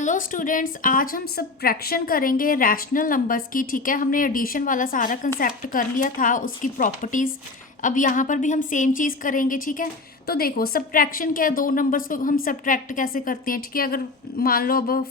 Hello students, आज हम subtraction करेंगे रैशनल नंबर्स की। ठीक है, हमने एडिशन वाला सारा कंसेप्ट कर लिया था, उसकी प्रॉपर्टीज़। अब यहाँ पर भी हम सेम चीज़ करेंगे। ठीक है, तो देखो सब्ट्रैक्शन क्या है, दो नंबर्स को हम सब्ट्रैक्ट कैसे करते हैं। ठीक है, अगर मान लो अब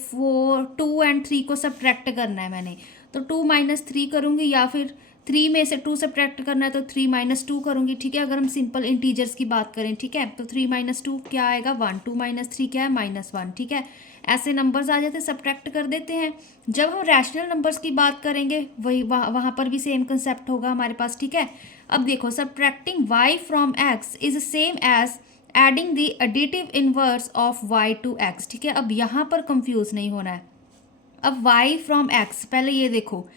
2 और 3 को सब्ट्रैक्ट करना है मैंने, तो 2 - 3 करूँगी, या फिर 3 में से 2 सब्ट्रैक्ट करना है तो 3 - 2 करूँगी। ठीक है, अगर हम सिंपल इंटीजर्स की बात करें। ठीक है, तो 3 - 2 क्या आएगा, 1। 2 - 3 क्या है, -1। ठीक है, ऐसे नंबर्स आ जाते हैं, सब्ट्रैक्ट कर देते हैं। जब हम रैशनल नंबर्स की बात करेंगे, वही वहाँ पर भी सेम कंसेप्ट होगा हमारे पास। ठीक है, अब देखो subtracting y from x is same as adding the additive inverse of y to x। ठीक है, अब यहाँ पर कंफ्यूज नहीं होना है। अब y फ्रॉम x, पहले ये देखो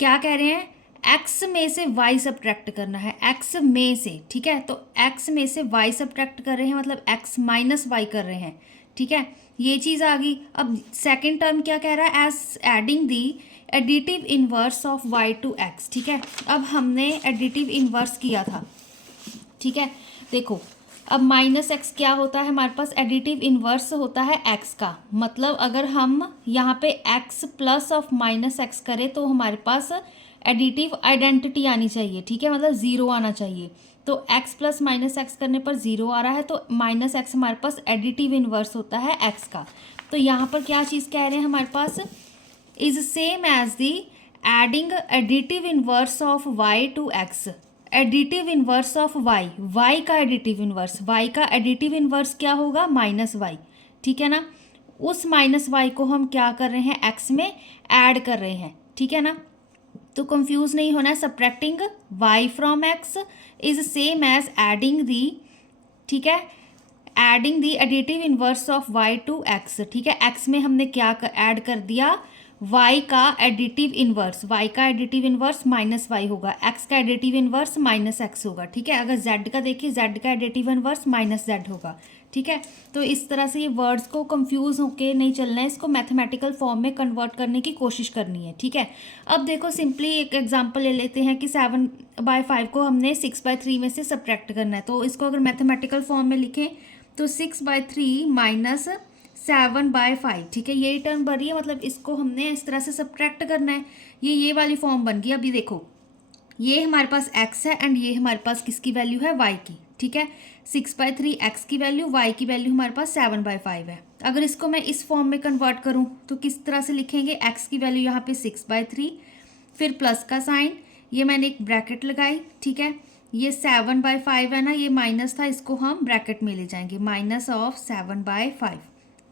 क्या कह रहे हैं, x में से y सब्ट्रैक्ट करना है, x में से। ठीक है, तो x में से y सब्ट्रैक्ट कर रहे हैं, मतलब x माइनस y कर रहे हैं। ठीक है, ये चीज़ आ गई। अब सेकंड टर्म क्या कह रहा है, as adding the additive inverse of y to x। ठीक है, अब हमने एडिटिव इनवर्स किया था। ठीक है, देखो अब -x क्या होता है हमारे पास, एडिटिव इनवर्स होता है x का। मतलब अगर हम यहाँ पे x प्लस ऑफ -x करें तो हमारे पास एडिटिव आइडेंटिटी आनी चाहिए। ठीक है, मतलब 0 आना चाहिए। तो x प्लस -x करने पर 0 आ रहा है, तो -x हमारे पास एडिटिव इनवर्स होता है x का। तो यहाँ पर क्या चीज़ कह रहे हैं हमारे पास, is same as the adding additive inverse of y to x। Additive inverse of y का एडिटिव इनवर्स, y का एडिटिव इनवर्स क्या होगा, -y। ठीक है ना, उस -y को हम क्या कर रहे हैं, x में ऐड कर रहे हैं। ठीक है ना, तो कंफ्यूज नहीं होना है। Subtracting y from x is same as adding the, ठीक है, adding the additive inverse of y to x। ठीक है, x में हमने क्या ऐड कर दिया, y का एडिटिव इनवर्स। y का एडिटिव इनवर्स -y होगा, x का एडिटिव इनवर्स -x होगा। ठीक है, अगर z का देखिए, z का एडिटिव इनवर्स -z होगा। ठीक है, तो इस तरह से ये वर्ड्स को कंफ्यूज होके नहीं चलना है, इसको मैथमेटिकल फॉर्म में कन्वर्ट करने की कोशिश करनी है। ठीक है, अब देखो सिंपली एक एग्जांपल ले लेते हैं कि 7/5 को हमने 6/3 में से सब्ट्रैक्ट करना है। तो इसको अगर मैथमेटिकल फॉर्म में लिखें तो 6/3 माइनस 7/5। ठीक है, ये टर्म बन रही है, मतलब इसको हमने इस तरह से सब्ट्रैक्ट करना है। ये वाली फॉर्म बन गई। अभी देखो ये हमारे पास x है एंड ये हमारे पास किसकी वैल्यू है, y की। ठीक है, 6/3 x की वैल्यू, y की वैल्यू हमारे पास 7/5 है। अगर इसको मैं इस फॉर्म में कन्वर्ट करूं तो किस तरह से लिखेंगे, x की वैल्यू यहाँ पे 6/3, फिर प्लस का साइन, ये मैंने एक ब्रैकेट लगाई। ठीक है, ये 7/5 है ना, ये माइनस था, इसको हम ब्रैकेट में ले जाएंगे, -7/5।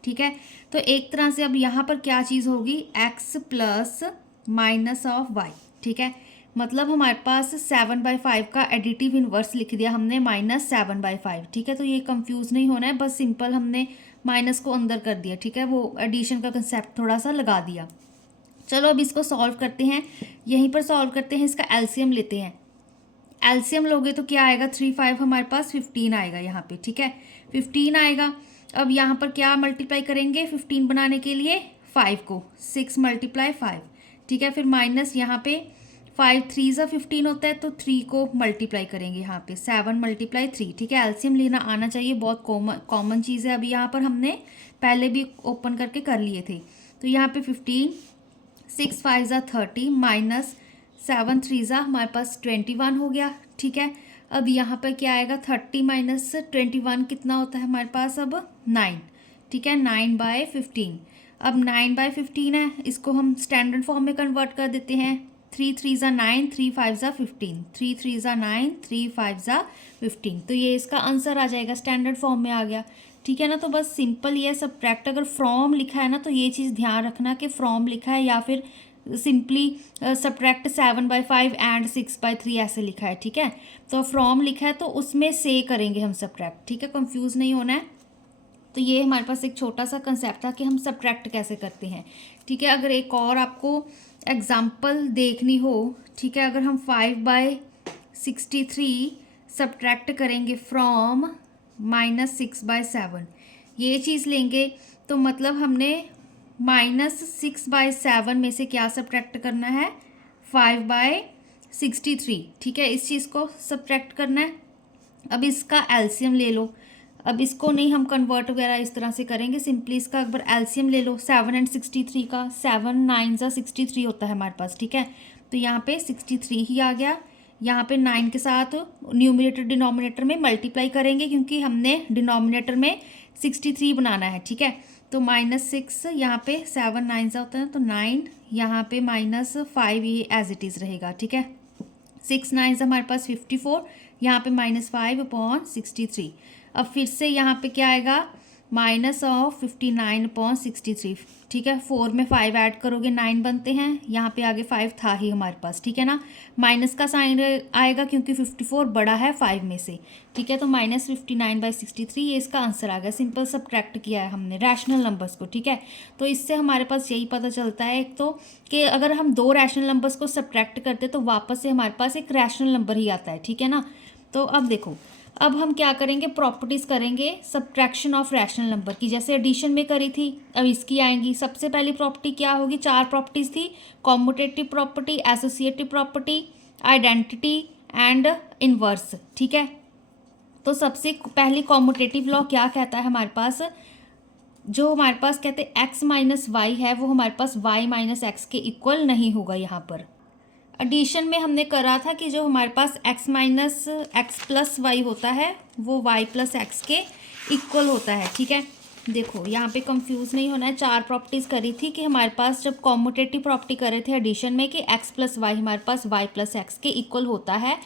ठीक है, तो एक तरह से अब यहाँ पर क्या चीज़ होगी, x प्लस -y। ठीक है, मतलब हमारे पास 7/5 का एडिटिव इनवर्स लिख दिया हमने, -7/5। ठीक है, तो ये कंफ्यूज नहीं होना है, बस सिंपल हमने माइनस को अंदर कर दिया। ठीक है, वो एडिशन का कंसेप्ट थोड़ा सा लगा दिया। चलो अब इसको सॉल्व करते हैं, यहीं पर सॉल्व करते हैं, इसका एलसीएम लेते हैं। एलसीएम लोगे तो क्या आएगा, 3 5 हमारे पास 15 आएगा यहाँ पे। ठीक है, 15 आएगा। अब यहाँ पर क्या मल्टीप्लाई करेंगे 15 बनाने के लिए, 5 को, 6 × 5। ठीक है, फिर माइनस यहाँ पे 5 3 ज़ा 15 होता है, तो 3 को मल्टीप्लाई करेंगे यहाँ पे, 7 × 3। ठीक है, एलसीएम लेना आना चाहिए, बहुत कॉमन चीज़ है। अभी यहाँ पर हमने पहले भी ओपन करके कर लिए थे। तो यहाँ पे 15, 6 5 ज़ा 30 माइनस 7 3 ज़ा हमारे पास 21 हो गया। ठीक है, अब यहाँ पर क्या आएगा, 30 माइनस 21 कितना होता है हमारे पास, अब 9। ठीक है, 9/15। अब 9/15 है, इसको हम स्टैंडर्ड फॉर्म में कन्वर्ट कर देते हैं। 3 3 ज़ा 9, 3 5 ज़ा 15, 3 3 ज़ा 9, 3 5 ज़ा 15। तो ये इसका आंसर आ जाएगा, स्टैंडर्ड फॉर्म में आ गया। ठीक है ना, तो बस सिंपल ये सब्ट्रैक्ट, अगर फ्रॉम लिखा है ना तो ये चीज़ ध्यान रखना कि फ्रॉम लिखा है या फिर सिंपली सब्ट्रैक्ट 7/5 एंड 6/3 ऐसे लिखा है। ठीक है, तो फ्रॉम लिखा है तो उसमें से करेंगे हम सब्ट्रैक्ट। ठीक है, कंफ्यूज नहीं होना है। तो ये हमारे पास एक छोटा सा कंसेप्ट था कि हम सब्ट्रैक्ट कैसे करते हैं। ठीक है, अगर एक और आपको एग्जाम्पल देखनी हो, ठीक है, अगर हम 5/63 सब्ट्रैक्ट करेंगे फ्रॉम -6/7, ये चीज़ लेंगे, तो मतलब हमने -6/7 में से क्या सब्ट्रैक्ट करना है, 5/63। ठीक है, इस चीज़ को सब्ट्रैक्ट करना है। अब इसका एलसीएम ले लो, अब इसको नहीं हम कन्वर्ट वगैरह इस तरह से करेंगे, सिंपली इसका एक बार एलसीएम ले लो 7 एंड 63 का। 7 9 ज़ा 63 होता है हमारे पास, ठीक है। तो यहाँ पे 63 ही आ गया। यहाँ पे 9 के साथ न्यूमरेटर डिनोमिनेटर में मल्टीप्लाई करेंगे क्योंकि हमने डिनोमिनेटर में 63 बनाना है, ठीक है। तो -6 यहाँ पे 7 9 ज़ा होता है तो 9, यहाँ पे -5 ये एज इट इज़ रहेगा, ठीक है। 6 9 हमारे पास 54, यहाँ पे -5/63। अब फिर से यहाँ पे क्या आएगा -59/63, ठीक है। 4 में 5 ऐड करोगे 9 बनते हैं, यहाँ पे आगे 5 था ही हमारे पास, ठीक है ना। माइनस का साइन आएगा क्योंकि 54 बड़ा है 5 में से, ठीक है। तो -59/63 ये इसका आंसर आ गया। सिंपल सब्ट्रैक्ट किया है हमने रैशनल नंबर्स को, ठीक है। तो इससे हमारे पास यही पता चलता है एक तो कि अगर हम दो रैशनल नंबर्स को सब्ट्रैक्ट करते तो वापस से हमारे पास एक रैशनल नंबर ही आता है, ठीक है ना। तो अब देखो, अब हम क्या करेंगे, प्रॉपर्टीज़ करेंगे सब्ट्रैक्शन ऑफ रैशनल नंबर की, जैसे एडिशन में करी थी। अब इसकी आएंगी। सबसे पहली प्रॉपर्टी क्या होगी, 4 प्रॉपर्टीज़ थी, commutative property, associative property, identity and inverse, ठीक है। तो सबसे पहली कॉम्यूटेटिव लॉ क्या कहता है हमारे पास, जो हमारे पास कहते हैं x माइनस वाई है वो हमारे पास y माइनस एक्स के इक्वल नहीं होगा। यहाँ पर एडिशन में हमने करा था कि जो हमारे पास x minus X plus Y होता है वो y प्लस एक्स के इक्वल होता है, ठीक है। देखो यहाँ पे कंफ्यूज नहीं होना है। 4 प्रॉपर्टीज़ करी थी कि हमारे पास जब कॉम्यूटेटिव प्रॉपर्टी करे थे एडिशन में कि x प्लस वाई हमारे पास y प्लस एक्स के इक्वल होता है।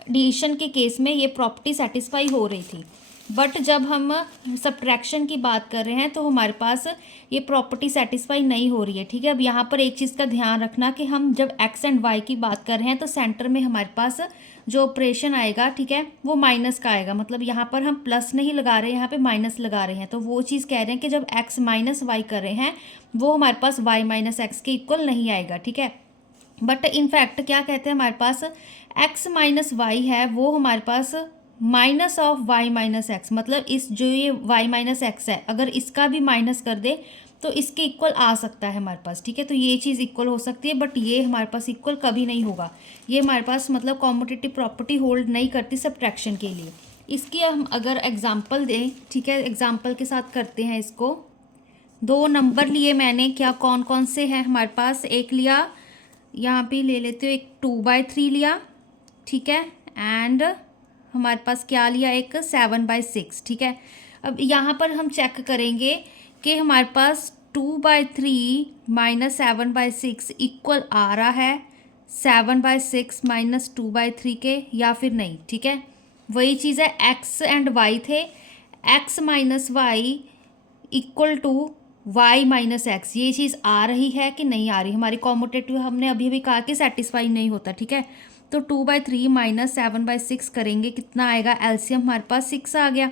एडिशन के केस में ये प्रॉपर्टी सेटिस्फाई हो रही थी, बट जब हम सब्ट्रैक्शन की बात कर रहे हैं तो हमारे पास ये प्रॉपर्टी सेटिस्फाई नहीं हो रही है, ठीक है। अब यहाँ पर एक चीज़ का ध्यान रखना कि हम जब x एंड y की बात कर रहे हैं तो सेंटर में हमारे पास जो ऑपरेशन आएगा, ठीक है, वो माइनस का आएगा। मतलब यहाँ पर हम प्लस नहीं लगा रहे हैं, यहाँ पे माइनस लगा रहे हैं। तो वो चीज़ कह रहे हैं कि जब x माइनस वाई कर रहे हैं वो हमारे पास y माइनस एक्स के इक्वल नहीं आएगा, ठीक है। बट इनफैक्ट क्या कहते हैं, हमारे पास x माइनस वाई है वो हमारे पास minus of y minus x, मतलब इस जो ये y माइनस एक्स है अगर इसका भी माइनस कर दे तो इसके इक्वल आ सकता है हमारे पास, ठीक है। तो ये चीज़ इक्वल हो सकती है, बट ये हमारे पास इक्वल कभी नहीं होगा। ये हमारे पास मतलब कॉम्यूटेटिव प्रॉपर्टी होल्ड नहीं करती सब्ट्रैक्शन के लिए। इसकी हम अगर एग्जाम्पल दें, ठीक है, एग्जाम्पल के साथ करते हैं इसको। 2 नंबर लिए मैंने, क्या कौन कौन से हैं हमारे पास, एक लिया यहाँ पे ले लेते हो, एक 2/3 लिया, ठीक है, एंड हमारे पास क्या लिया, एक 7/6, ठीक है। अब यहाँ पर हम चेक करेंगे कि हमारे पास 2/3 माइनस 7/6 इक्वल आ रहा है 7/6 माइनस 2/3 के या फिर नहीं, ठीक है। वही चीज़ है, x एंड y थे, x minus Y equal to y minus X, ये चीज़ आ रही है कि नहीं आ रही। हमारी कॉम्यूटेटिव हमने अभी अभी कहा कि सेटिस्फाई नहीं होता, ठीक है। तो 2/3 माइनस 7/6 करेंगे, कितना आएगा, एलसीएम हमारे पास 6 आ गया,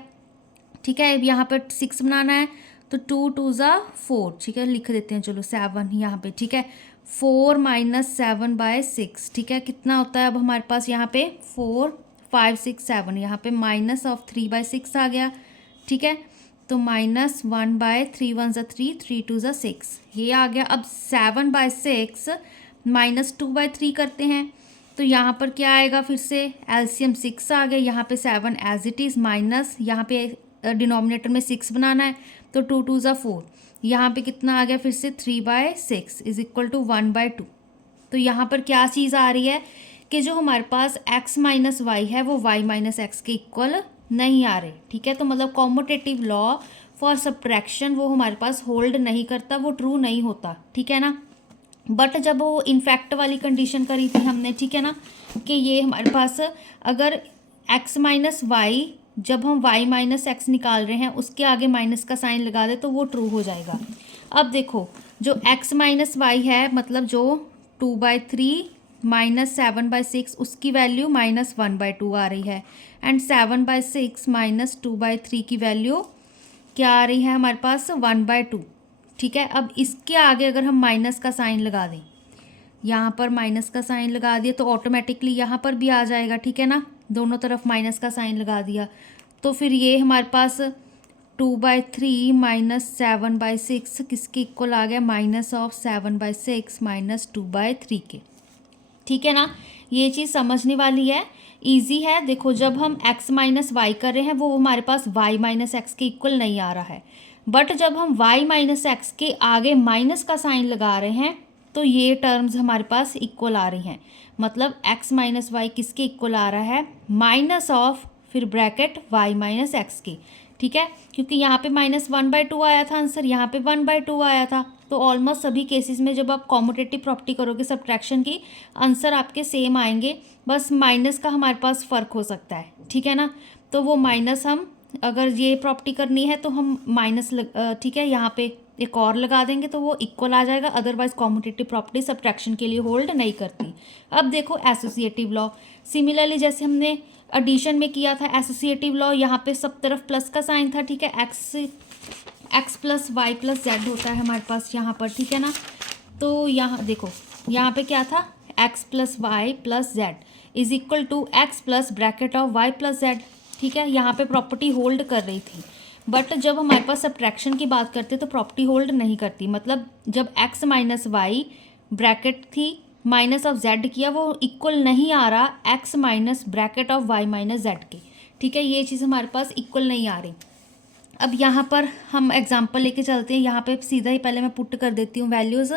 ठीक है। अब यहाँ पर 6 बनाना है तो 2 2 ज़ा 4, ठीक है, लिख देते हैं, चलो 7 यहाँ पे, ठीक है। 4 माइनस 7/6, ठीक है, कितना होता है अब हमारे पास यहाँ पे 4 5 6 7, यहाँ पे माइनस ऑफ 3/6 आ गया, ठीक है। तो -1/3 1 ज़ा 3 3 2 ज़ा 6 ये आ गया। अब 7/6 माइनस 2/3 करते हैं तो यहाँ पर क्या आएगा, फिर से एलसीएम 6 आ गया, यहाँ पे 7 एज इट इज़, माइनस यहाँ पे डिनोमिनेटर में 6 बनाना है तो 2 2 ज़ा 4, यहाँ पे कितना आ गया, फिर से 3/6 इज इक्वल टू 1/2। तो यहाँ पर क्या चीज़ आ रही है कि जो हमारे पास x माइनस वाई है वो y माइनस एक्स के इक्वल नहीं आ रहे, ठीक है। तो मतलब कॉम्यूटेटिव लॉ फॉर सब्ट्रैक्शन वो हमारे पास होल्ड नहीं करता, वो ट्रू नहीं होता, ठीक है ना। बट जब वो इनफैक्ट वाली कंडीशन करी थी हमने, ठीक है ना, कि ये हमारे पास अगर x माइनस वाई, जब हम y माइनस एक्स निकाल रहे हैं उसके आगे माइनस का साइन लगा दे तो वो ट्रू हो जाएगा। अब देखो जो x माइनस वाई है, मतलब जो 2/3 माइनस 7/6 उसकी वैल्यू -1/2 आ रही है, एंड 7/6 माइनस 2/3 की वैल्यू क्या आ रही है हमारे पास 1/2, ठीक है। अब इसके आगे अगर हम माइनस का साइन लगा दें, यहाँ पर माइनस का साइन लगा दिया तो ऑटोमेटिकली यहाँ पर भी आ जाएगा, ठीक है ना। दोनों तरफ माइनस का साइन लगा दिया तो फिर ये हमारे पास 2/3 माइनस 7/6 किसके इक्वल आ गया, माइनस ऑफ 7/6 माइनस 2/3 के, ठीक है ना, ये चीज़ समझने वाली है, इजी है। देखो जब हम x माइनस वाई कर रहे हैं वो हमारे पास y माइनस एक्स के इक्वल नहीं आ रहा है, बट जब हम y माइनस एक्स के आगे माइनस का साइन लगा रहे हैं तो ये टर्म्स हमारे पास इक्वल आ रही हैं। मतलब x माइनस वाई किसके इक्वल आ रहा है, माइनस ऑफ फिर ब्रैकेट y माइनस एक्स के। ठीक है, क्योंकि यहाँ पे -1/2 आया था आंसर, यहाँ पे 1/2 आया था, तो ऑलमोस्ट सभी केसेस में जब आप कॉम्यूटेटिव प्रॉपर्टी करोगे सब्ट्रैक्शन की, आंसर आपके सेम आएंगे, बस माइनस का हमारे पास फ़र्क हो सकता है। ठीक है ना, तो वो माइनस हम अगर ये प्रॉपर्टी करनी है तो हम माइनस ठीक है, यहाँ पे एक और लगा देंगे तो वो इक्वल आ जाएगा, अदरवाइज कॉम्यूटेटिव प्रॉपर्टी सब्ट्रैक्शन के लिए होल्ड नहीं करती। अब देखो एसोसिएटिव लॉ, सिमिलरली जैसे हमने एडिशन में किया था एसोसिएटिव लॉ, यहाँ पे सब तरफ प्लस का साइन था। ठीक है, X plus Y plus Z होता है हमारे पास यहाँ पर। ठीक है ना, तो यहाँ देखो यहाँ पे क्या था, X plus Y plus Z is equal to X plus bracket of Y plus Z. ठीक है, यहाँ पे प्रॉपर्टी होल्ड कर रही थी, बट जब हमारे पास सब्ट्रैक्शन की बात करते तो प्रॉपर्टी होल्ड नहीं करती। मतलब जब एक्स माइनस वाई ब्रैकेट थी माइनस ऑफ जेड किया, वो इक्वल नहीं आ रहा X minus bracket of Y minus Z के। ठीक है, ये चीज़ हमारे पास इक्वल नहीं आ रही। अब यहाँ पर हम एग्जांपल लेके चलते हैं, यहाँ पे सीधा ही पहले मैं पुट कर देती हूँ वैल्यूज़।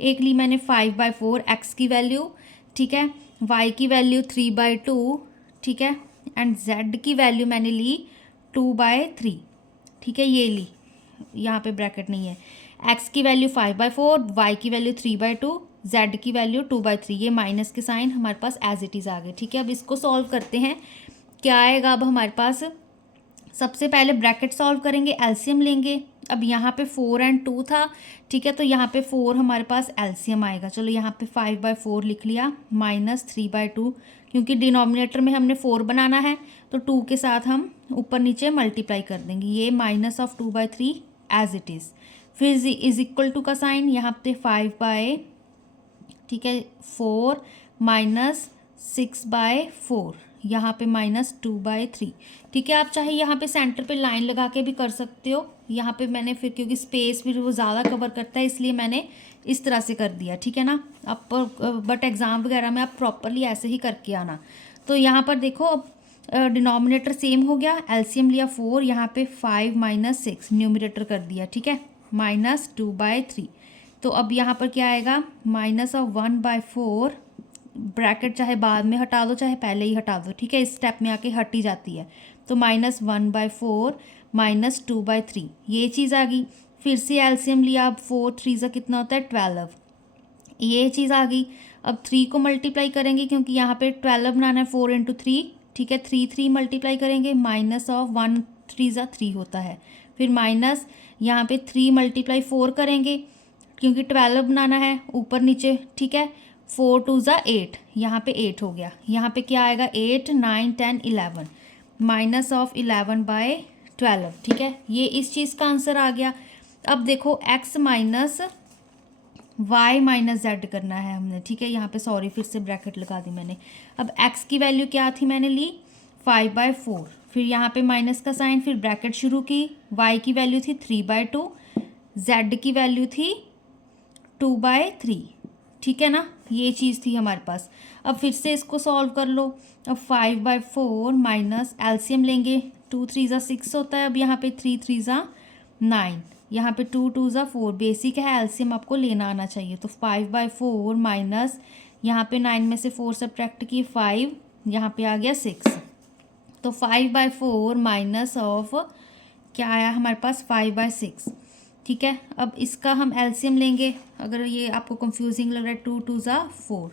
एक ली मैंने 5/4 एक्स की वैल्यू, ठीक है, वाई की वैल्यू 3/2, ठीक है, एंड जेड की वैल्यू मैंने ली 2/3। ठीक है, ये ली, यहाँ पे ब्रैकेट नहीं है। एक्स की वैल्यू 5/4, वाई की वैल्यू 3/2, जेड की वैल्यू 2/3, ये माइनस के साइन हमारे पास एज इट इज़ आ गए। ठीक है, अब इसको सॉल्व करते हैं, क्या आएगा अब हमारे पास। सबसे पहले ब्रैकेट सॉल्व करेंगे, एलसीएम लेंगे। अब यहाँ पे 4 और 2 था, ठीक है, तो यहाँ पे 4 हमारे पास एलसीएम आएगा। चलो यहाँ पे 5/4 लिख लिया माइनस 3/2, क्योंकि डिनोमिनेटर में हमने 4 बनाना है तो 2 के साथ हम ऊपर नीचे मल्टीप्लाई कर देंगे। ये minus of 2/3 as it is, फिर इज इक्वल टू का साइन यहाँ पे ठीक है 4 माइनस 6/4, यहाँ पे -2/3। ठीक है, आप चाहे यहाँ पे सेंटर पे लाइन लगा के भी कर सकते हो। यहाँ पे मैंने फिर क्योंकि स्पेस फिर वो ज़्यादा कवर करता है इसलिए मैंने इस तरह से कर दिया। ठीक है ना, आप बट एग्ज़ाम वगैरह में आप प्रॉपरली ऐसे ही करके आना। तो यहाँ पर देखो अब डिनोमिनेटर सेम हो गया, एलसीएम लिया 4, यहाँ पे 5 - 6 न्यूमरेटर कर दिया। ठीक है, -2/3। तो अब यहाँ पर क्या आएगा, माइनस ऑफ 1/4, ब्रैकेट चाहे बाद में हटा दो चाहे पहले ही हटा दो। ठीक है, इस स्टेप में आके हट ही जाती है, तो -1/4 -2/3 ये चीज़ आ गई। फिर से एलसीएम लिया, अब 4 3 कितना होता है 12, ये चीज़ आ गई। अब 3 को मल्टीप्लाई करेंगे क्योंकि यहाँ पे 12 बनाना है, 4 × 3। ठीक है, 3 मल्टीप्लाई करेंगे, माइनस ऑफ 1 3 3 होता है, फिर माइनस यहाँ पे 3 × 4 करेंगे क्योंकि 12 बनाना है ऊपर नीचे। ठीक है, 4 2 8, यहाँ पे 8 हो गया, यहाँ पे क्या आएगा 8 9 10 11, माइनस ऑफ 11/12। ठीक है, ये इस चीज़ का आंसर आ गया। अब देखो x minus Y minus Z करना है हमने। ठीक है, यहाँ पे सॉरी फिर से ब्रैकेट लगा दी मैंने। अब x की वैल्यू क्या थी, मैंने ली 5/4, फिर यहाँ पे माइनस का साइन, फिर ब्रैकेट शुरू की, y की वैल्यू थी 3/2, z की वैल्यू थी 2/3। ठीक है ना, ये चीज़ थी हमारे पास। अब फिर से इसको सॉल्व कर लो। अब 5/4 माइनस एलसीएम लेंगे, 2 3 6 होता है, अब यहाँ पे 3 3 9, यहाँ पे 2 2 4, बेसिक है एलसीएम आपको लेना आना चाहिए। तो 5/4 माइनस यहाँ पे 9 में से 4 सब्ट्रैक्ट किए 5, यहाँ पे आ गया 6, तो 5/4 माइनस ऑफ क्या आया हमारे पास 5/6। ठीक है, अब इसका हम एलसीएम लेंगे, अगर ये आपको कंफ्यूजिंग लग रहा है, 2 2 4,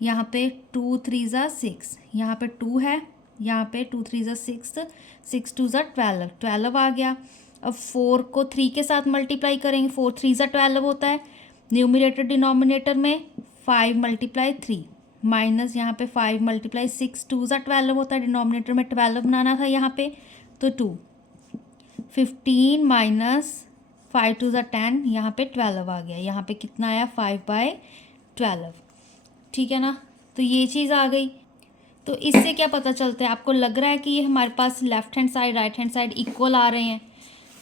यहाँ पे 2 3 6, यहाँ पे 2 है, यहाँ पे 2 3 6, 6 2 12, 12 आ गया। अब 4 को 3 के साथ मल्टीप्लाई करेंगे, 4 3 12 होता है, न्यूमरेटर डिनोमिनेटर में 5 × 3 माइनस यहाँ पे 5 × 6, 2 12 होता है, डिनोमिनेटर में 12 बनाना था यहाँ पे, तो 2, 15 माइनस 5 2 10, यहाँ पे 12 आ गया, यहाँ पे कितना आया 5/12। ठीक है ना, तो ये चीज़ आ गई। तो इससे क्या पता चलता है, आपको लग रहा है कि ये हमारे पास left hand side right hand side equal आ रहे हैं।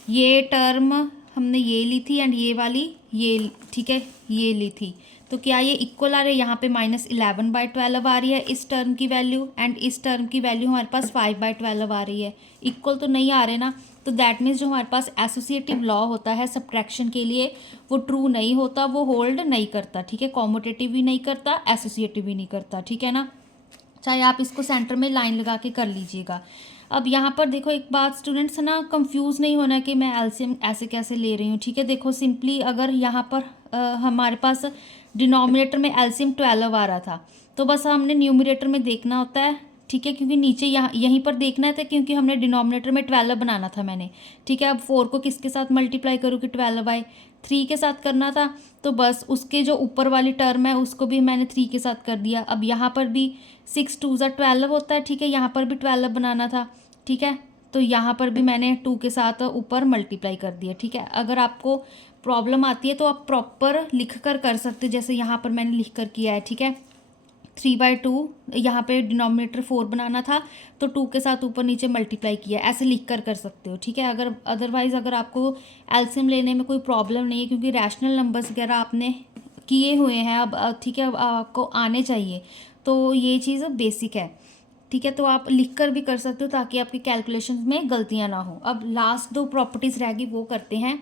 ये टर्म हमने ये ली थी एंड ये वाली ये, ठीक है, ये ली थी, तो क्या ये इक्वल आ रहे हैं, यहाँ पे -11/12 आ रही है इस टर्म की वैल्यू, एंड इस टर्म की वैल्यू हमारे पास 5/12 आ रही है, इक्वल तो नहीं आ रहे ना। तो दैट मीन्स जो हमारे पास एसोसिएटिव लॉ होता है सब्ट्रैक्शन के लिए वो ट्रू नहीं होता, वो होल्ड नहीं करता, ठीक है। कॉम्यूटेटिव भी नहीं करता, एसोसिएटिव भी नहीं करता, ठीक है ना। चाहे आप इसको सेंटर में लाइन लगा के कर लीजिएगा। अब यहाँ पर देखो एक बात स्टूडेंट्स ना, कंफ्यूज नहीं होना कि मैं एलसीएम ऐसे कैसे ले रही हूँ, ठीक है। देखो सिंपली अगर यहाँ पर हमारे पास डिनोमिनेटर में एलसीएम 12 आ रहा था, तो बस हमने न्यूमरेटर में देखना होता है, ठीक है, क्योंकि नीचे यहाँ यहीं पर देखना था, क्योंकि हमने डिनोमिनेटर में 12 बनाना था मैंने, ठीक है। अब 4 को किसके साथ मल्टीप्लाई करूँ कि 12/3 के साथ करना था, तो बस उसके जो ऊपर वाली टर्म है उसको भी मैंने 3 के साथ कर दिया। अब यहाँ पर भी 6 2 12 होता है, ठीक है, यहाँ पर भी 12 बनाना था, ठीक है, तो यहाँ पर भी मैंने 2 के साथ ऊपर मल्टीप्लाई कर दिया, ठीक है। अगर आपको प्रॉब्लम आती है तो आप प्रॉपर लिख कर सकते हो, जैसे यहाँ पर मैंने लिख कर किया है, ठीक है। 3/2 यहाँ पे डिनोमिनेटर 4 बनाना था तो 2 के साथ ऊपर नीचे मल्टीप्लाई किया, ऐसे लिख कर सकते हो, ठीक है। अगर अदरवाइज़ अगर आपको एलसीएम लेने में कोई प्रॉब्लम नहीं है, क्योंकि रैशनल नंबर्स वगैरह आपने किए हुए हैं अब, ठीक है, अब आपको आने चाहिए, तो ये चीज़ बेसिक है, ठीक है। तो आप लिख कर भी कर सकते हो ताकि आपकी कैलकुलेशन में गलतियाँ ना हो। अब लास्ट 2 प्रॉपर्टीज़ रहेगी वो करते हैं।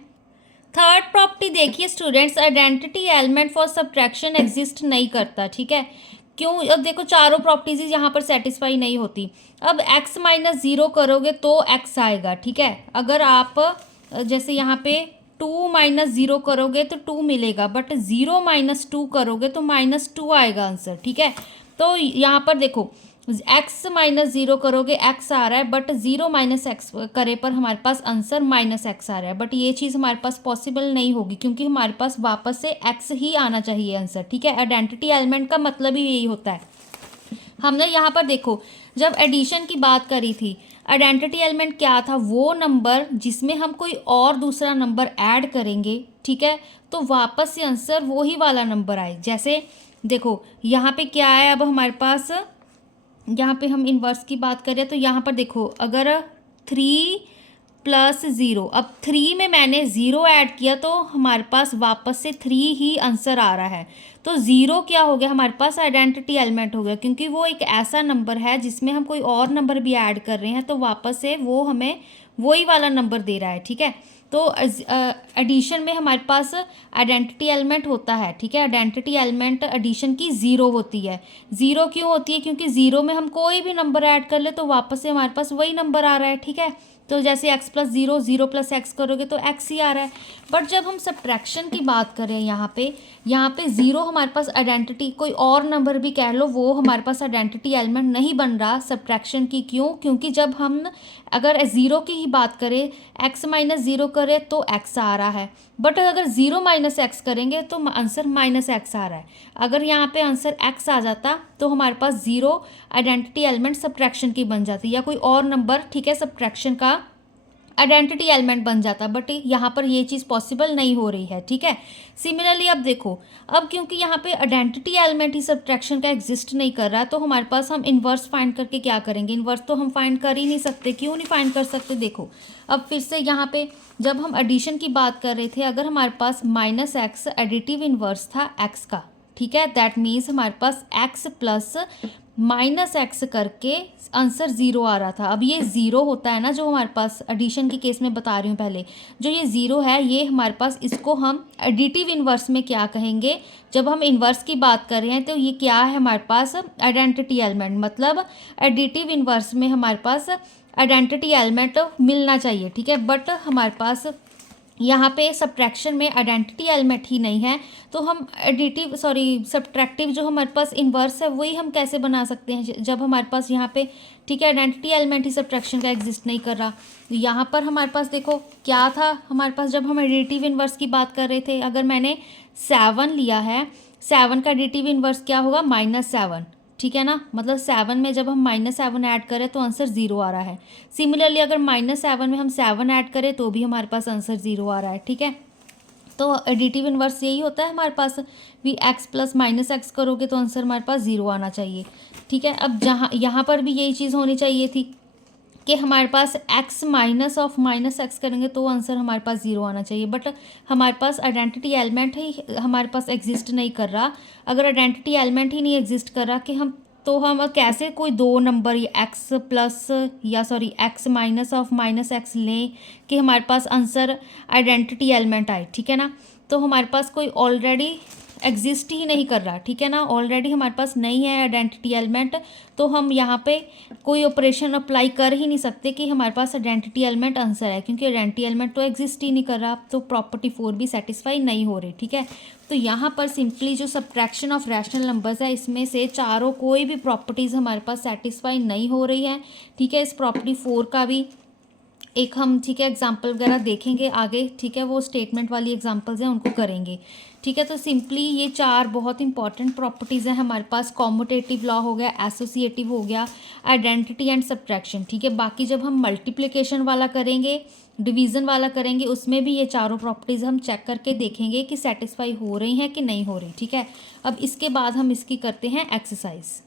थर्ड प्रॉपर्टी देखिए students, identity element for subtraction exist नहीं करता, ठीक है। क्यों? अब देखो चारों प्रॉपर्टीज यहाँ पर सेटिस्फाई नहीं होती। अब x - 0 करोगे तो x आएगा, ठीक है। अगर आप जैसे यहाँ पे 2 - 0 करोगे तो 2 मिलेगा, बट 0 - 2 करोगे तो -2 आएगा आंसर, ठीक है। तो यहाँ पर देखो x - 0 करोगे x आ रहा है, बट 0 - x करे पर हमारे पास आंसर -x आ रहा है, बट ये चीज़ हमारे पास पॉसिबल नहीं होगी, क्योंकि हमारे पास वापस से x ही आना चाहिए आंसर, ठीक है। आइडेंटिटी एलिमेंट का मतलब ही यही होता है। हमने यहाँ पर देखो जब एडिशन की बात करी थी, आइडेंटिटी एलिमेंट क्या था, वो नंबर जिसमें हम कोई और दूसरा नंबर ऐड करेंगे, ठीक है, तो वापस से आंसर वही वाला नंबर आए। जैसे देखो यहाँ पे क्या है, अब हमारे पास यहाँ पे हम इन्वर्स की बात करें तो यहाँ पर देखो अगर 3 + 0, अब 3 में मैंने 0 ऐड किया तो हमारे पास वापस से 3 ही आंसर आ रहा है, तो 0 क्या हो गया, हमारे पास आइडेंटिटी एलिमेंट हो गया, क्योंकि वो एक ऐसा नंबर है जिसमें हम कोई और नंबर भी ऐड कर रहे हैं, तो वापस से वो हमें वही वाला नंबर दे रहा है, ठीक है। तो एडिशन में हमारे पास आइडेंटिटी एलिमेंट होता है, ठीक है। आइडेंटिटी एलिमेंट एडिशन की 0 होती है। 0 क्यों होती है? क्योंकि 0 में हम कोई भी नंबर ऐड कर ले तो वापस से हमारे पास वही नंबर आ रहा है, ठीक है। तो जैसे x + 0, 0 + x करोगे तो x ही आ रहा है। बट जब हम सब्ट्रैक्शन की बात करें यहाँ पे 0 हमारे पास आइडेंटिटी, कोई और नंबर भी कह लो, वो हमारे पास आइडेंटिटी एलिमेंट नहीं बन रहा सब्ट्रैक्शन की। क्यों? क्योंकि जब हम अगर 0 की ही बात करें, x - 0 करें तो x आ रहा है, बट अगर 0 - x करेंगे तो आंसर -x आ रहा है। अगर यहाँ पे आंसर x आ जाता तो हमारे पास 0 आइडेंटिटी एलिमेंट सब्ट्रैक्शन की बन जाती, या कोई और नंबर, ठीक है, सब्ट्रैक्शन का आइडेंटिटी एलिमेंट बन जाता, बट यहाँ पर ये चीज़ पॉसिबल नहीं हो रही है, ठीक है। सिमिलरली अब देखो, अब क्योंकि यहाँ पे आइडेंटिटी एलिमेंट ही सब्ट्रैक्शन का एग्जिस्ट नहीं कर रहा है, तो हमारे पास हम इन्वर्स फाइंड करके क्या करेंगे? इन्वर्स तो हम फाइंड कर ही नहीं सकते। क्यों नहीं फाइंड कर सकते? देखो अब फिर से यहाँ पे जब हम एडिशन की बात कर रहे थे, अगर हमारे पास -x एडिटिव इन्वर्स था x का, ठीक है, दैट मीन्स हमारे पास x + -x करके आंसर 0 आ रहा था। अब ये 0 होता है ना, जो हमारे पास एडिशन के केस में बता रही हूँ पहले, जो ये 0 है, ये हमारे पास, इसको हम एडिटिव इन्वर्स में क्या कहेंगे? जब हम इन्वर्स की बात कर रहे हैं तो ये क्या है हमारे पास? Identity element. मतलब एडिटिव इन्वर्स में हमारे पास आइडेंटिटी एलिमेंट मिलना चाहिए, ठीक है। बट हमारे पास यहाँ पे सब्ट्रैक्शन में आइडेंटिटी एलिमेंट ही नहीं है, तो हम सब्ट्रैक्टिव जो हमारे पास इन्वर्स है वही हम कैसे बना सकते हैं जब हमारे पास यहाँ पे, ठीक है, आइडेंटिटी एलिमेंट ही सब्ट्रैक्शन का एग्जिस्ट नहीं कर रहा। तो यहाँ पर हमारे पास देखो क्या था हमारे पास, जब हम एडिटिव इन्वर्स की बात कर रहे थे, अगर मैंने 7 लिया है, 7 का एडिटिव इन्वर्स क्या होगा? -7, ठीक है ना। मतलब 7 में जब हम -7 ऐड करें तो आंसर 0 आ रहा है। सिमिलरली अगर -7 में हम 7 ऐड करें तो भी हमारे पास आंसर 0 आ रहा है, ठीक है। तो एडिटिव इन्वर्स यही होता है हमारे पास भी, x + -x करोगे तो आंसर हमारे पास 0 आना चाहिए, ठीक है। अब यहाँ पर भी यही चीज़ होनी चाहिए थी कि हमारे पास x minus of minus x करेंगे तो आंसर हमारे पास 0 आना चाहिए, बट हमारे पास आइडेंटिटी एलिमेंट ही हमारे पास एग्जिस्ट नहीं कर रहा। अगर आइडेंटिटी एलिमेंट ही नहीं एग्जिस्ट कर रहा कि हम कैसे कोई दो नंबर x प्लस या sorry x minus of minus x लें कि हमारे पास आंसर आइडेंटिटी एलिमेंट आए, ठीक है ना। तो हमारे पास कोई ऑलरेडी एग्जिस्ट ही नहीं कर रहा, ठीक है ना, ऑलरेडी हमारे पास नहीं है आइडेंटिटी एलिमेंट, तो हम यहाँ पे कोई ऑपरेशन अप्लाई कर ही नहीं सकते कि हमारे पास आइडेंटिटी एलिमेंट आंसर है, क्योंकि आइडेंटिटी एलिमेंट तो एग्जिस्ट ही नहीं कर रहा, तो प्रॉपर्टी 4 भी सेटिस्फाई नहीं हो रही, ठीक है। तो यहाँ पर सिंपली जो सब्ट्रैक्शन ऑफ रैशनल नंबर्स है, इसमें से चारों कोई भी प्रॉपर्टीज़ हमारे पास सेटिस्फाई नहीं हो रही है, ठीक है। इस प्रॉपर्टी 4 का भी एक हम, ठीक है, एग्जाम्पल वगैरह देखेंगे आगे, ठीक है, वो स्टेटमेंट वाली एग्जाम्पल्स हैं उनको करेंगे, ठीक है। तो सिंपली ये चार बहुत इंपॉर्टेंट प्रॉपर्टीज़ हैं हमारे पास। कॉम्यूटेटिव लॉ हो गया, एसोसिएटिव हो गया, आइडेंटिटी एंड सब्ट्रैक्शन, ठीक है। बाकी जब हम मल्टीप्लिकेशन वाला करेंगे, डिवीज़न वाला करेंगे, उसमें भी ये चारों प्रॉपर्टीज़ हम चेक करके देखेंगे कि सेटिस्फाई हो रही हैं कि नहीं हो रही, ठीक है। अब इसके बाद हम इसकी करते हैं एक्सरसाइज।